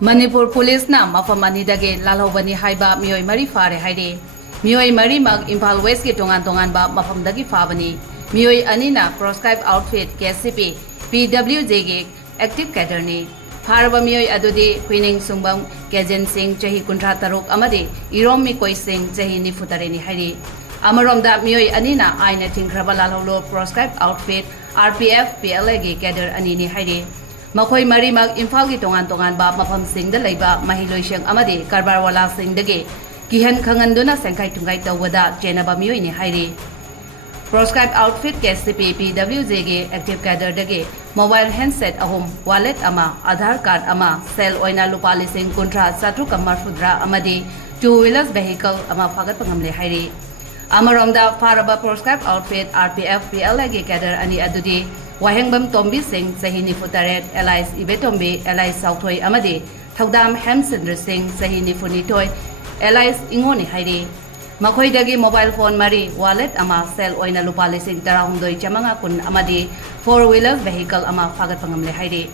Manipur Police na Mafam Anidagi Lanhoubani Haiba Meeoi Mari Fare Haide. Meeoi Mari mag Impal West ki tongan ba Mafam dagi Fabani. Meeoi Anina proscribed outfit KCP PWJ ge active cadre ni. Faraba Meeoi adudi Huining Sungbam Kejen Singh Chahi Kuntra Taruk amadi Irom Mikoi Singh Chahi Nifutare ni Haide. Amaromda Meeoi Anina aina Tingraba Lalholo proscribed outfit RPF PLA ge cadre ani ni Haide. Makhoi mari mag Imphal gi tongan ba mafam sing da leiba mahiloi seng amadi karbar wala sing dage kihan khanganduna sengkai tungai tawada chenaba mioi ni hairi proscribed outfit KCP PWJ ge active cadre dage mobile handset ahom wallet ama Aadhaar card ama cell oina lupa lising kontra satru kamar fudra amadi two wheelers vehicle ama fagat pangamle hairi amaromda faraba proscribed outfit RPF PLA ge cadre ani adudi Wahengbam Tombi Singh Sahi Nifutaret Elias Ibetombi Elias Sauthoi Amadi Thaudam Hemsendra Singh Sahi Nifunitoy Elias Ingoni Hairi Makhoi dagi mobile phone mari wallet ama cell oina lupa lising tarahumdoi chamanga kun amadi four wheelers vehicle ama fagat pangamle hairi